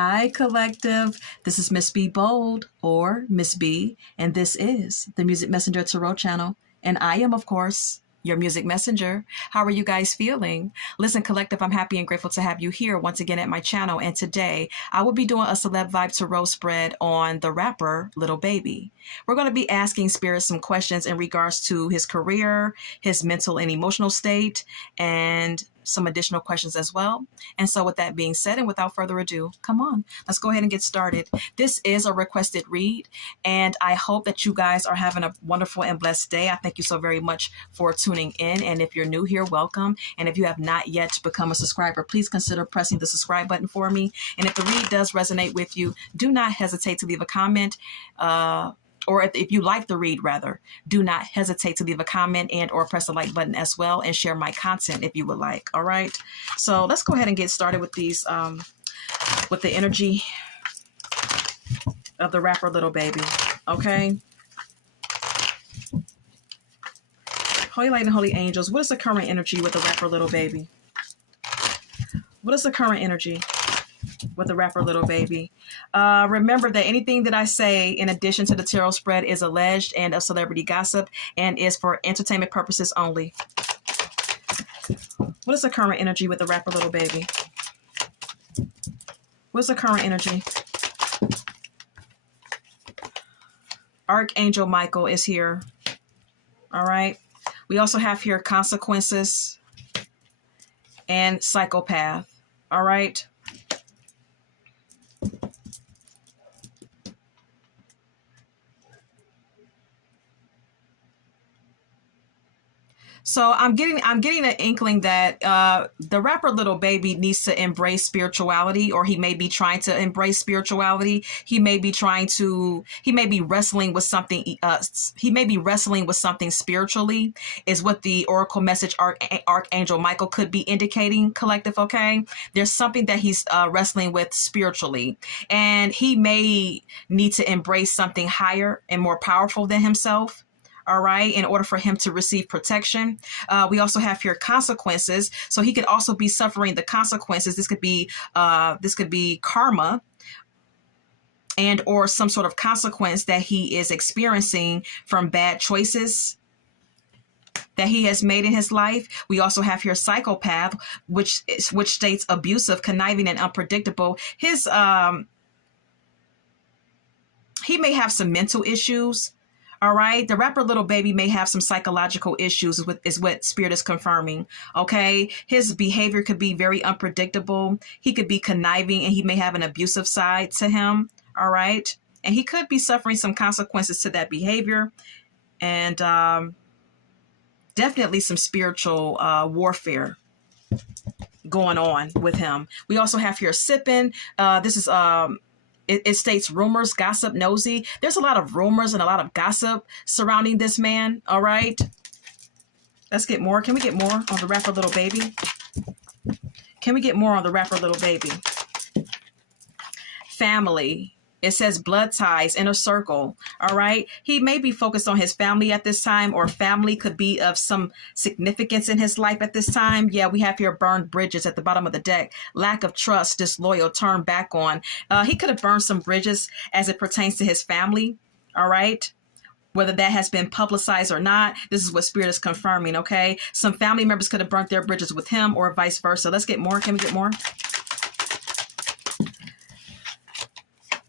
Hi, collective. This is Miss B Bold, or Miss B, and this is the Music Messenger Tarot channel. And I am, of course, your music messenger. How are you guys feeling? Listen, collective, I'm happy and grateful to have you here once again at my channel. And today I will be doing a Celeb Vibe Tarot spread on the rapper Lil Baby. We're going to be asking Spirit some questions in regards to his career, his mental and emotional state, and some additional questions as well. And so with that being said, and without further ado, come on, let's go ahead and get started. This is a requested read, and I hope that you guys are having a wonderful and blessed day. I thank you so very much for tuning in. And if you're new here, welcome. And if you have not yet become a subscriber, please consider pressing the subscribe button for me. And if the read does resonate with you, do not hesitate to leave a comment, or if you like the read, rather, do not hesitate to leave a comment and or press the like button as well, and share my content if you would like. All right. So let's go ahead and get started with these, with the energy of the rapper Lil Baby. Okay. Holy light and holy angels, what is the current energy with the rapper Lil Baby? What is the current energy with the rapper Lil Baby? Remember that anything that I say in addition to the tarot spread is alleged and of celebrity gossip and is for entertainment purposes only. What is the current energy with the rapper Lil Baby? What's the current energy? Archangel Michael is here. All right. We also have here consequences and psychopath. All right. So I'm getting an inkling that the rapper Lil Baby needs to embrace spirituality, or he may be trying to embrace spirituality. He may be wrestling with something. He may be wrestling with something spiritually, is what the oracle message Archangel Michael could be indicating, collective. Okay, there's something that he's wrestling with spiritually, and he may need to embrace something higher and more powerful than himself. All right, in order for him to receive protection. We also have here consequences. So he could also be suffering the consequences. This could be karma and or some sort of consequence that he is experiencing from bad choices that he has made in his life. We also have here psychopath, which states abusive, conniving, and unpredictable. His he may have some mental issues. All right. The rapper Lil Baby may have some psychological issues, is what Spirit is confirming. OK, his behavior could be very unpredictable. He could be conniving, and he may have an abusive side to him. All right. And he could be suffering some consequences to that behavior, and definitely some spiritual warfare going on with him. We also have here sipping. This is it states rumors, gossip, nosy. There's a lot of rumors and a lot of gossip surrounding this man. All right. Let's get more. Can we get more on the rapper Lil Baby? Can we get more on the rapper Lil Baby? Family. It says blood ties, inner circle. All right. He may be focused on his family at this time, or family could be of some significance in his life at this time. Yeah, we have here burned bridges at the bottom of the deck. Lack of trust, disloyal, turned back on. He could have burned some bridges as it pertains to his family. All right. Whether that has been publicized or not, this is what Spirit is confirming. OK, some family members could have burnt their bridges with him, or vice versa. Let's get more. Can we get more?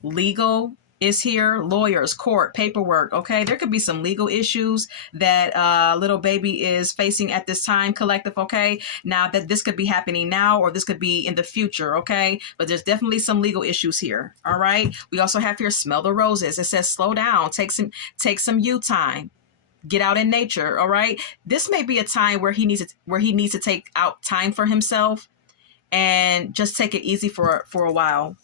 Legal is here, lawyers, court, paperwork. Okay, there could be some legal issues that Lil Baby is facing at this time, collective. Okay, now that this could be happening now, or this could be in the future. Okay, but there's definitely some legal issues here. All right. We also have here smell the roses. It says slow down, take some you time, get out in nature. All right. This may be a time where he needs to take out time for himself and just take it easy for a while.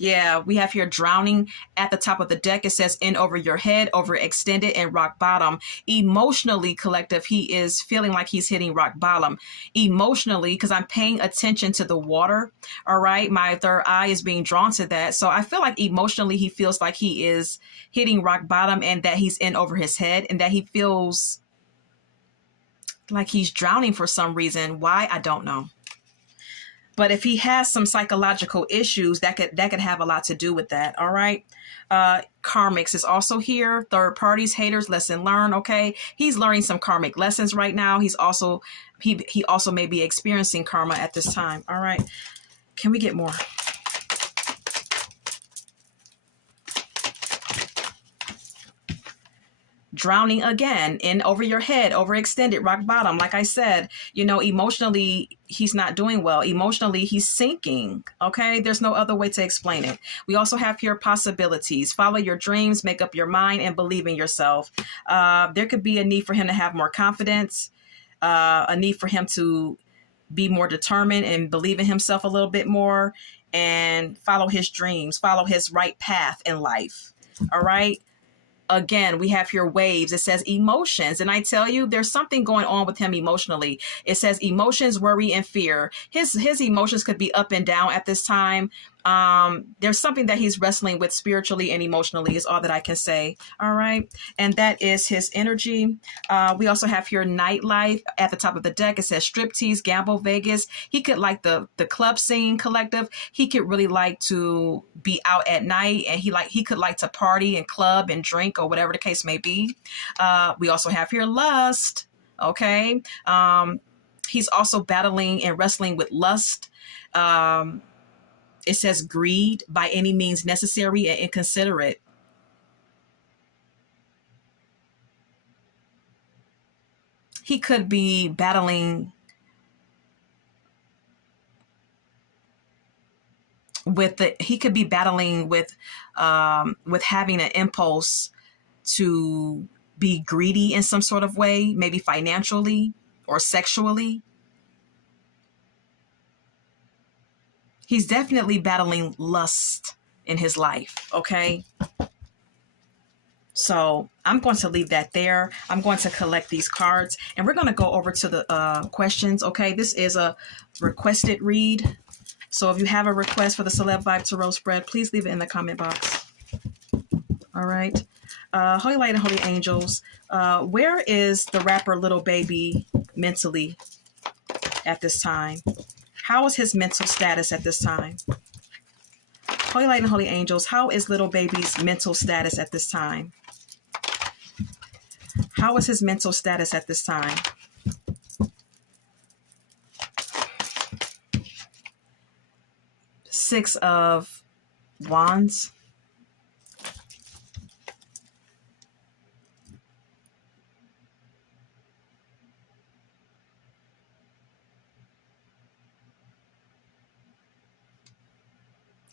Yeah, we have here drowning at the top of the deck. It says in over your head, overextended, and rock bottom. Emotionally, collective, he is feeling like he's hitting rock bottom. Emotionally, because I'm paying attention to the water. All right, my third eye is being drawn to that. So I feel like emotionally he feels like he is hitting rock bottom, and that he's in over his head, and that he feels like he's drowning for some reason. Why? I don't know. But if he has some psychological issues, that could have a lot to do with that. All right. Karmics is also here. Third parties, haters, lesson learned. Okay. He's learning some karmic lessons right now. He also may be experiencing karma at this time. All right. Can we get more? Drowning again in over your head, overextended, rock bottom. Like I said, emotionally, he's not doing well. Emotionally, he's sinking. Okay. There's no other way to explain it. We also have here possibilities. Follow your dreams, make up your mind, and believe in yourself. There could be a need for him to have more confidence, a need for him to be more determined and believe in himself a little bit more, and follow his dreams, follow his right path in life. All right. Again, we have here waves. It says emotions. And I tell you, there's something going on with him emotionally. It says emotions, worry, and fear. His emotions could be up and down at this time. There's something that he's wrestling with spiritually and emotionally is all that I can say. All right. And that is his energy. We also have here nightlife at the top of the deck. It says striptease, gamble, Vegas. He could like the club scene collective. He could really like to be out at night, and he could like to party and club and drink or whatever the case may be. We also have here lust. Okay. He's also battling and wrestling with lust. It says greed, by any means necessary and inconsiderate. He could be battling with having an impulse to be greedy in some sort of way, maybe financially or sexually. He's definitely battling lust in his life, okay? So I'm going to leave that there. I'm going to collect these cards, and we're going to go over to the questions, okay? This is a requested read. So if you have a request for the Celeb Vibe Tarot spread, please leave it in the comment box. All right. Holy Light and Holy Angels, where is the rapper Lil Baby mentally at this time? How is his mental status at this time? Holy Light and Holy Angels, how is Lil Baby's mental status at this time? How is his mental status at this time? Six of Wands.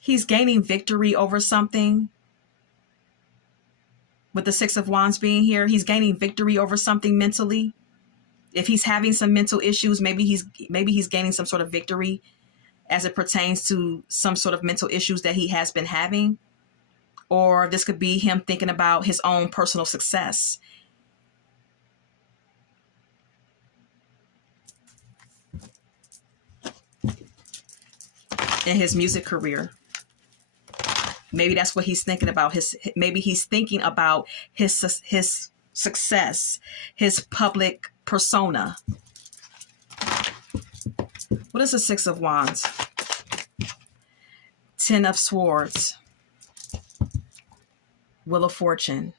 He's gaining victory over something. With the Six of Wands being here, he's gaining victory over something mentally. If he's having some mental issues, maybe he's gaining some sort of victory as it pertains to some sort of mental issues that he has been having. Or this could be him thinking about his own personal success. In his music career. Maybe that's what he's thinking about. Maybe he's thinking about his success, his public persona. What is the Six of Wands? Ten of Swords. Wheel of Fortune.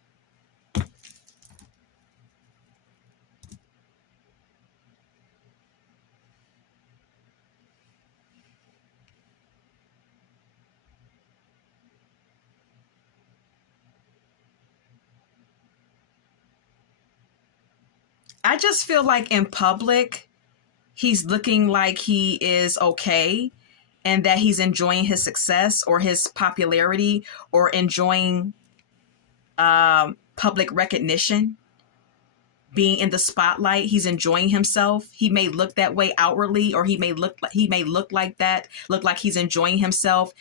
I just feel like in public, he's looking like he is okay and that he's enjoying his success or his popularity or enjoying public recognition, being in the spotlight. He's enjoying himself. He may look that way outwardly, or he may look like that, look like he's enjoying himself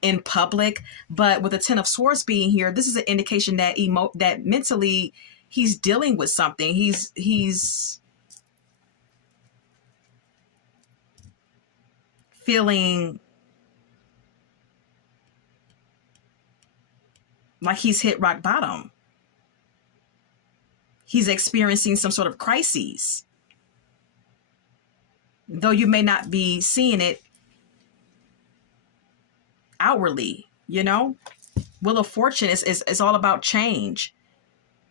in public. But with the Ten of Swords being here, this is an indication that that mentally he's dealing with something. He's feeling like he's hit rock bottom. He's experiencing some sort of crises. Though you may not be seeing it outwardly, you know? Wheel of Fortune is all about change.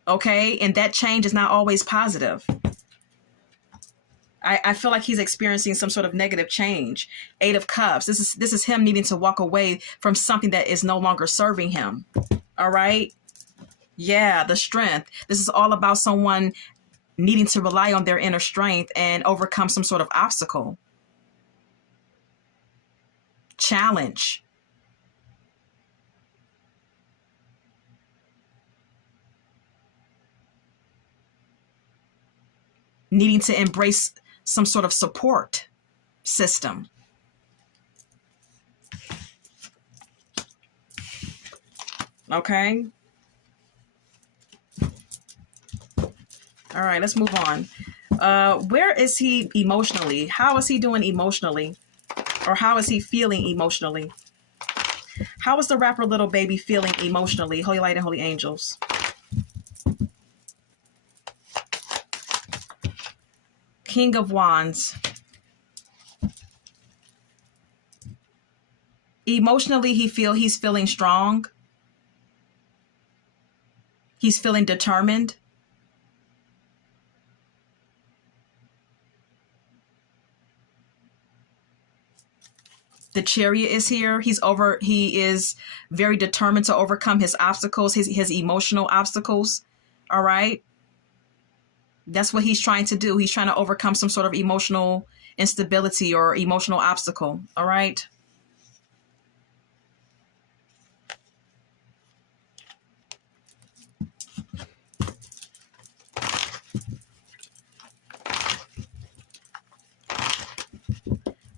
Okay? And that change is not always positive. I feel like he's experiencing some sort of negative change. Eight of Cups. This is him needing to walk away from something that is no longer serving him. All right? Yeah, the Strength. This is all about someone needing to rely on their inner strength and overcome some sort of obstacle. Challenge. Needing to embrace some sort of support system. Okay. All right, let's move on. Where is he emotionally? How is he doing emotionally? Or how is he feeling emotionally? How is the rapper Little Baby feeling emotionally? Holy Light and Holy Angels. King of Wands. Emotionally, he's feeling strong. He's feeling determined. The Chariot is here. He is very determined to overcome his obstacles, his emotional obstacles. All right. That's what he's trying to do. He's trying to overcome some sort of emotional instability or emotional obstacle. All right.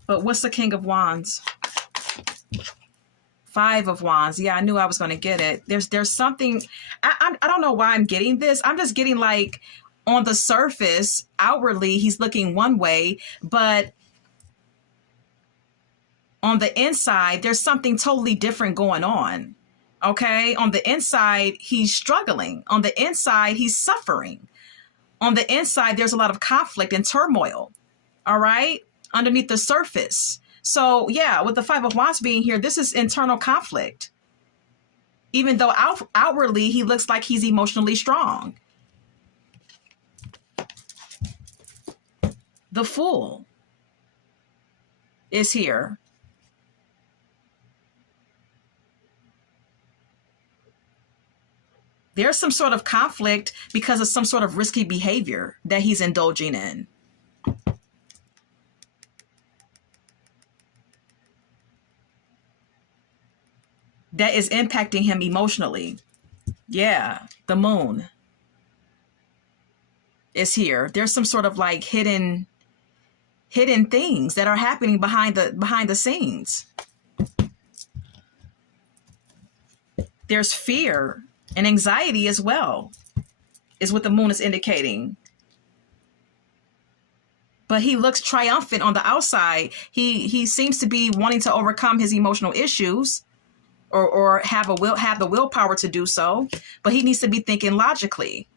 But what's the King of Wands? Five of Wands. Yeah, I knew I was going to get it. There's something. I don't know why I'm getting this. I'm just getting like on the surface, outwardly, he's looking one way, but on the inside, there's something totally different going on. Okay. On the inside, he's struggling. On the inside, he's suffering. On the inside, there's a lot of conflict and turmoil. All right. Underneath the surface. So yeah, with the Five of Wands being here, this is internal conflict. Even though outwardly, he looks like he's emotionally strong. The Fool is here. There's some sort of conflict because of some sort of risky behavior that he's indulging in. That is impacting him emotionally. Yeah, the Moon is here. There's some sort of like hidden things that are happening behind the scenes. There's fear and anxiety as well, is what the Moon is indicating. But he looks triumphant on the outside. He seems to be wanting to overcome his emotional issues. Or have the willpower to do so, but he needs to be thinking logically.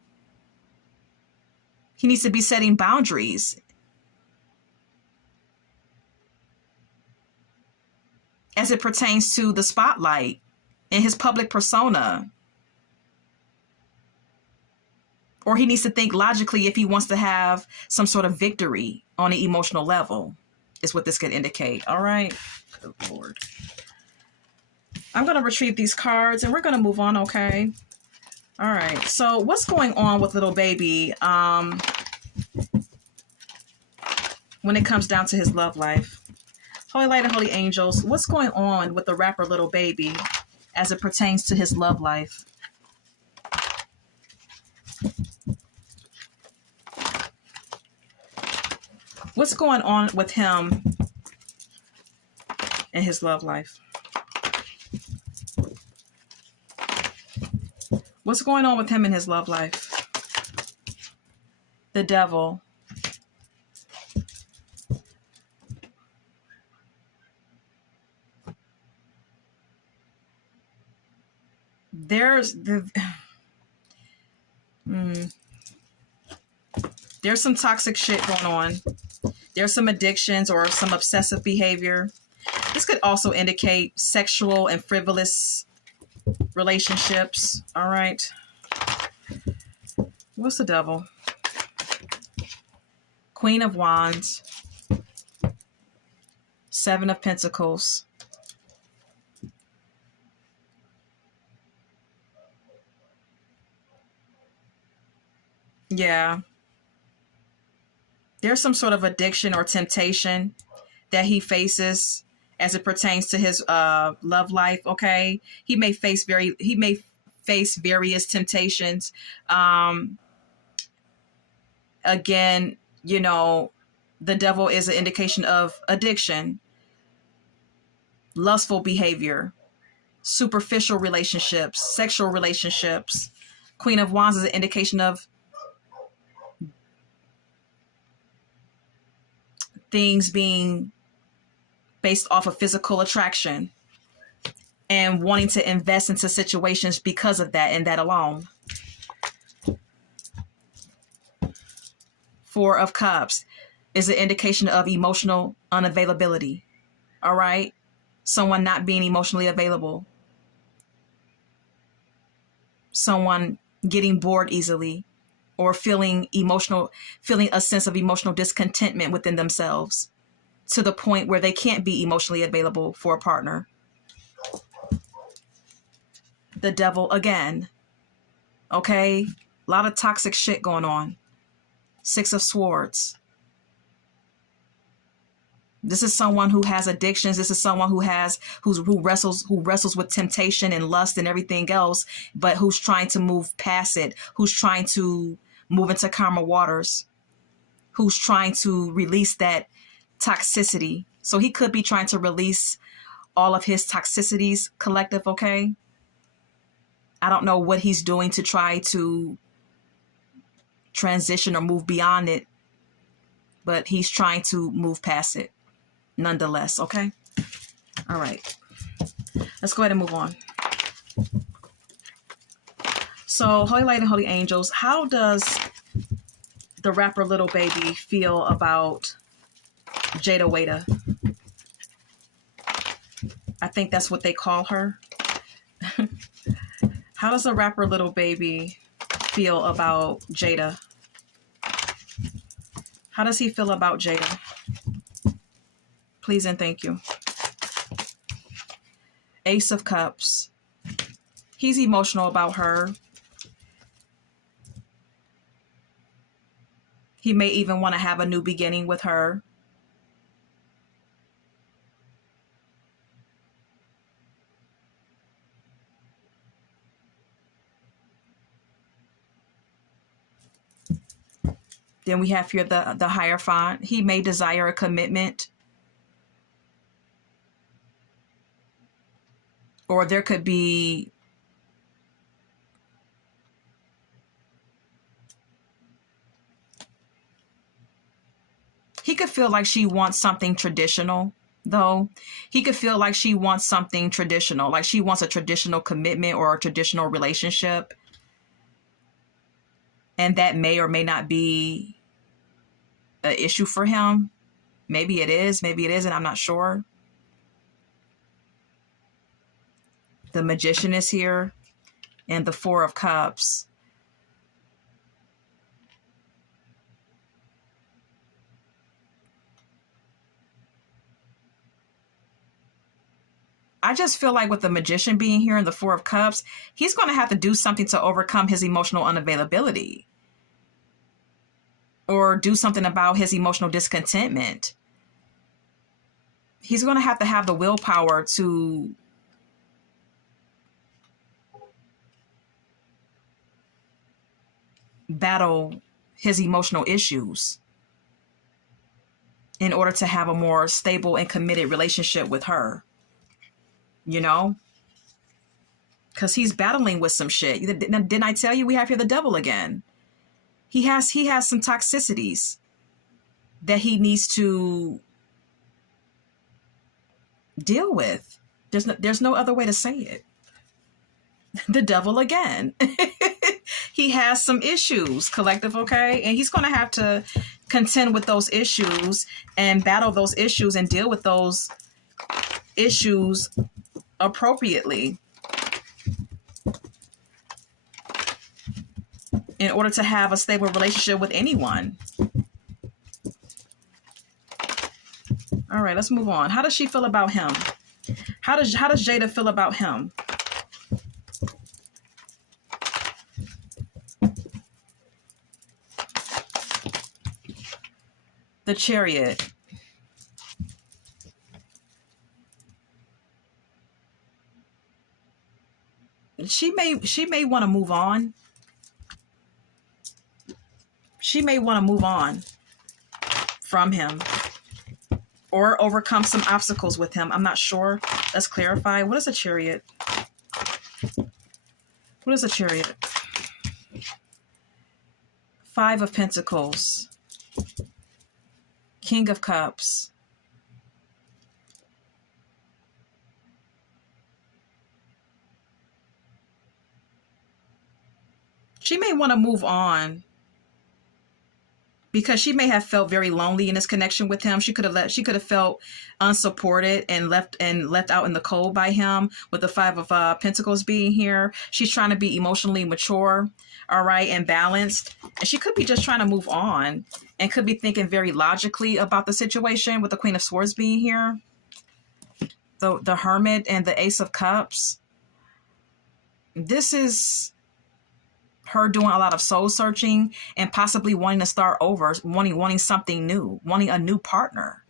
He needs to be setting boundaries as it pertains to the spotlight and his public persona. Or he needs to think logically if he wants to have some sort of victory on an emotional level, is what this could indicate. All right. Good Lord. I'm going to retrieve these cards and we're going to move on, okay? All right. So what's going on with Little Baby when it comes down to his love life? Holy Light and Holy Angels, what's going on with the rapper Little Baby as it pertains to his love life? What's going on with him and his love life? What's going on with him in his love life? The Devil. There's some toxic shit going on. There's some addictions or some obsessive behavior. This could also indicate sexual and frivolous relationships. All right. What's the devil? Queen of Wands. Seven of Pentacles. Yeah. There's some sort of addiction or temptation that he faces as it pertains to his love life. Okay. He may face various temptations. Again, you know, the devil is an indication of addiction, lustful behavior, superficial relationships, sexual relationships. Queen of Wands is an indication of things being based off of physical attraction and wanting to invest into situations because of that and that alone. Four of Cups is an indication of emotional unavailability. All right. Someone not being emotionally available. Someone getting bored easily or feeling a sense of emotional discontentment within themselves to the point where they can't be emotionally available for a partner. The devil again. Okay. A lot of toxic shit going on. Six of Swords. This is someone who has addictions. This is someone who wrestles with temptation and lust and everything else, but who's trying to move past it, who's trying to move into calmer waters, who's trying to release that toxicity. So he could be trying to release all of his toxicities, collective, okay? I don't know what he's doing to try to transition or move beyond it, but he's trying to move past it nonetheless, okay? All right. Let's go ahead and move on. So, Holy Light and Holy Angels, how does the rapper Lil Baby feel about Jada Waiter? I think that's what they call her. How does the rapper Lil Baby feel about Jada? How does he feel about Jada? Please and thank you. Ace of Cups. He's emotional about her. He may even want to have a new beginning with her. Then we have here the Hierophant. He may desire a commitment. Or there could be he could feel like she wants something traditional, though. He could feel like she wants something traditional, like she wants a traditional commitment or a traditional relationship. And that may or may not be an issue for him. Maybe it is, maybe it isn't, I'm not sure. The Magician is here, and the Four of Cups. I just feel like with the Magician being here and the Four of Cups, he's going to have to do something to overcome his emotional unavailability. Or do something about his emotional discontentment. He's going to have the willpower to battle his emotional issues in order to have a more stable and committed relationship with her. You know? Because he's battling with some shit. Didn't I tell you we have here the devil again? He has some toxicities that he needs to deal with. There's no other way to say it. The devil again. He has some issues, collective, okay? And he's going to have to contend with those issues and battle those issues and deal with those issues appropriately in order to have a stable relationship with anyone. All right, let's move on. How does she feel about him? How does Jada feel about him? The Chariot. She may want to move on. She may want to move on from him or overcome some obstacles with him. I'm not sure. Let's clarify. What is a Chariot? What is a Chariot? Five of Pentacles. King of Cups. She may want to move on because she may have felt very lonely in this connection with him. She could have felt unsupported and left out in the cold by him, with the Five of Pentacles being here. She's trying to be emotionally mature, all right, and balanced. And she could be just trying to move on and could be thinking very logically about the situation, with the Queen of Swords being here. The Hermit and the Ace of Cups. This is her doing a lot of soul searching and possibly wanting to start over, wanting something new, wanting a new partner.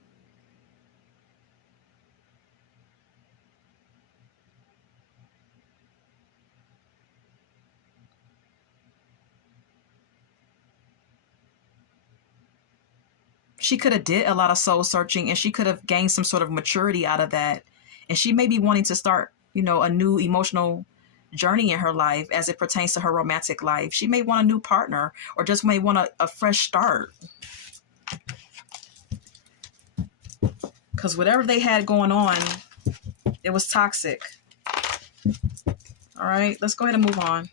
She could have did a lot of soul searching and she could have gained some sort of maturity out of that. And she may be wanting to start, a new emotional journey in her life as it pertains to her romantic life. She may want a new partner or just may want a fresh start. Because whatever they had going on, it was toxic. All right, let's go ahead and move on.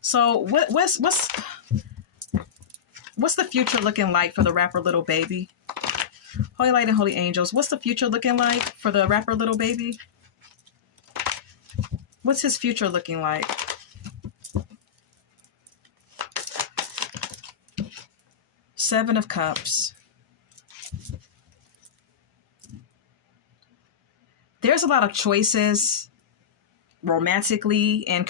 So what's the future looking like for the rapper Little Baby? Holy Light and Holy Angels, what's the future looking like for the rapper Little Baby? What's his future looking like? Seven of Cups. There's a lot of choices romantically and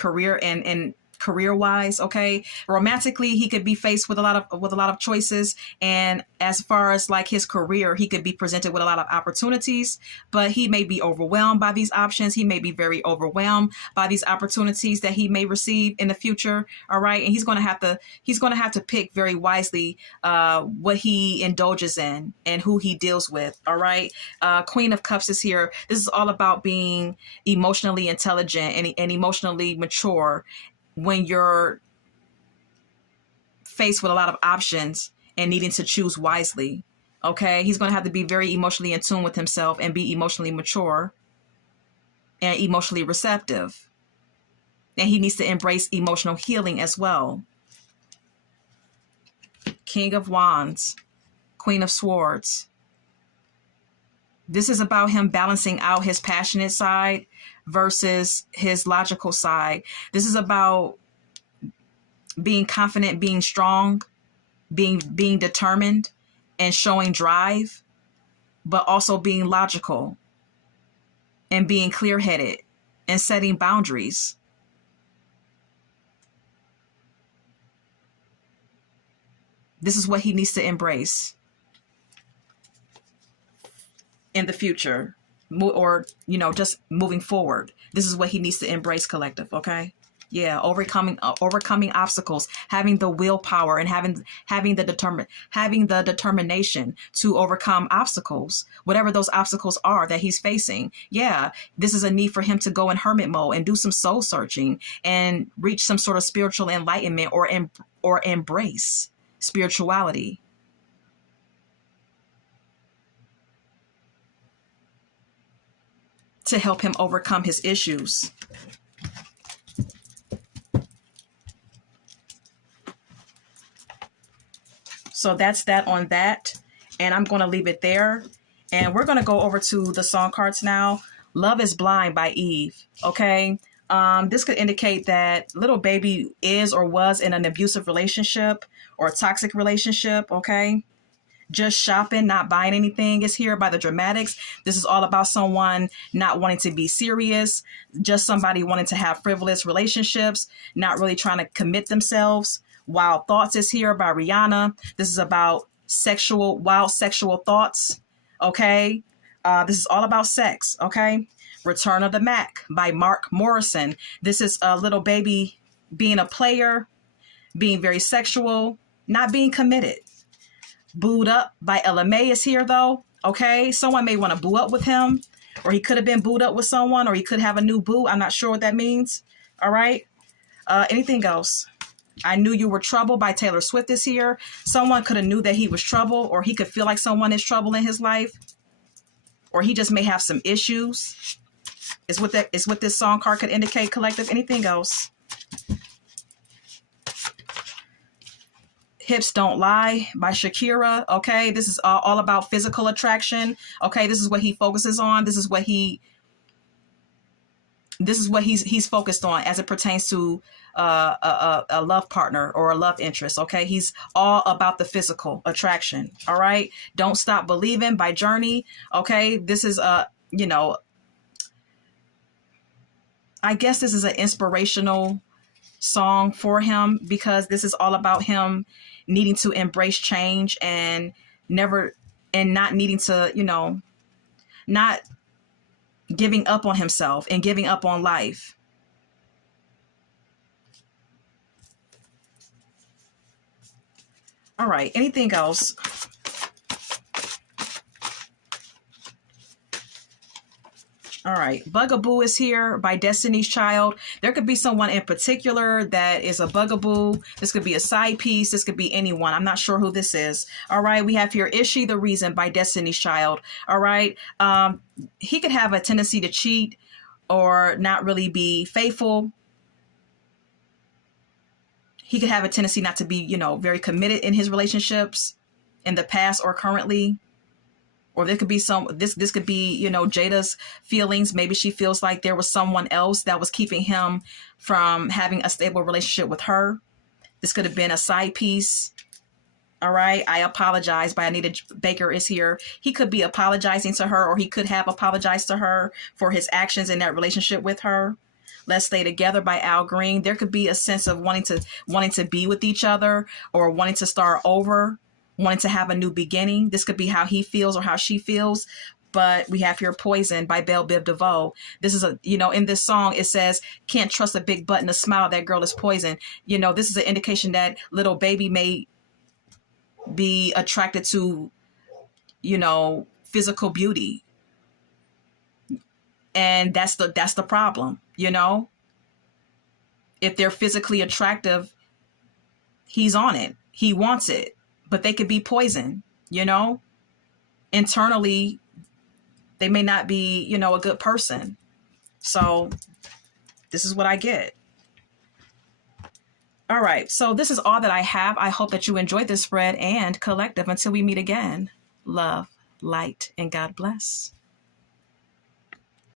career-wise, okay? Romantically, he could be faced with a lot of choices, and as far as like his career, he could be presented with a lot of opportunities, but he may be overwhelmed by these options. He may be very overwhelmed by these opportunities that he may receive in the future, all right? And he's going to have to pick very wisely what he indulges in and who he deals with, all right? Queen of Cups is here. This is all about being emotionally intelligent and emotionally mature when you're faced with a lot of options and needing to choose wisely. Okay, he's going to have to be very emotionally in tune with himself and be emotionally mature and emotionally receptive. And he needs to embrace emotional healing as well. King of Wands, Queen of Swords. This is about him balancing out his passionate side versus his logical side. This is about being confident, being strong, being determined and showing drive, but also being logical and being clear-headed and setting boundaries. This is what he needs to embrace in the future, or, just moving forward. This is what he needs to embrace, collective, okay? Yeah, overcoming obstacles, having the willpower and having the determination to overcome obstacles, whatever those obstacles are that he's facing. Yeah, this is a need for him to go in hermit mode and do some soul searching and reach some sort of spiritual enlightenment or embrace spirituality. To help him overcome his issues. So that's that on that. And I'm going to leave it there. And we're going to go over to the song cards now. Love is Blind by Eve. Okay. This could indicate that little baby is or was in an abusive relationship or a toxic relationship. Okay. Just shopping, not buying anything is here by the Dramatics. This is all about someone not wanting to be serious, just somebody wanting to have frivolous relationships, not really trying to commit themselves. Wild Thoughts is here by Rihanna. This is about wild sexual thoughts. Okay. This is all about sex. Okay. Return of the Mac by Mark Morrison. This is a little baby being a player, being very sexual, not being committed. Booed Up by LMA is here though. Okay. Someone may want to boo up with him, or he could have been booed up with someone, or he could have a new boo. I'm not sure what that means. All right. Anything else? I Knew You Were Trouble by Taylor Swift is here. Someone could have knew that he was trouble, or he could feel like someone is trouble in his life, or he just may have some issues. Is what this song card could indicate, collective. Anything else? Hips Don't Lie by Shakira. Okay, this is all about physical attraction. Okay, this is what he focuses on. This is what he's focused on as it pertains to a love partner or a love interest. Okay, he's all about the physical attraction. All right, Don't Stop Believing by Journey. Okay, this is I guess this is an inspirational song for him, because this is all about him needing to embrace change and not needing to, not giving up on himself and giving up on life. All right. Anything else? All right. Bugaboo is here by Destiny's Child. There could be someone in particular that is a bugaboo. This could be a side piece. This could be anyone. I'm not sure who this is. All right. We have here Is She the Reason by Destiny's Child. All right. He could have a tendency to cheat or not really be faithful. He could have a tendency not to be, very committed in his relationships in the past or currently. Or there could be this could be, Jada's feelings. Maybe she feels like there was someone else that was keeping him from having a stable relationship with her. This could have been a side piece. All right. I Apologize by Anita Baker is here. He could be apologizing to her, or he could have apologized to her for his actions in that relationship with her. Let's Stay Together by Al Green. There could be a sense of wanting to be with each other, or wanting to start over, wanting to have a new beginning. This could be how he feels or how she feels. But we have here Poison by Belle Biv DeVoe. This is in this song, it says, can't trust a big butt and a smile. That girl is poison. This is an indication that little baby may be attracted to, physical beauty. And that's the problem, If they're physically attractive, he's on it. He wants it. But they could be poison, Internally, they may not be, a good person. So this is what I get. All right. So this is all that I have. I hope that you enjoyed this spread, and collective. Until we meet again, love, light, and God bless.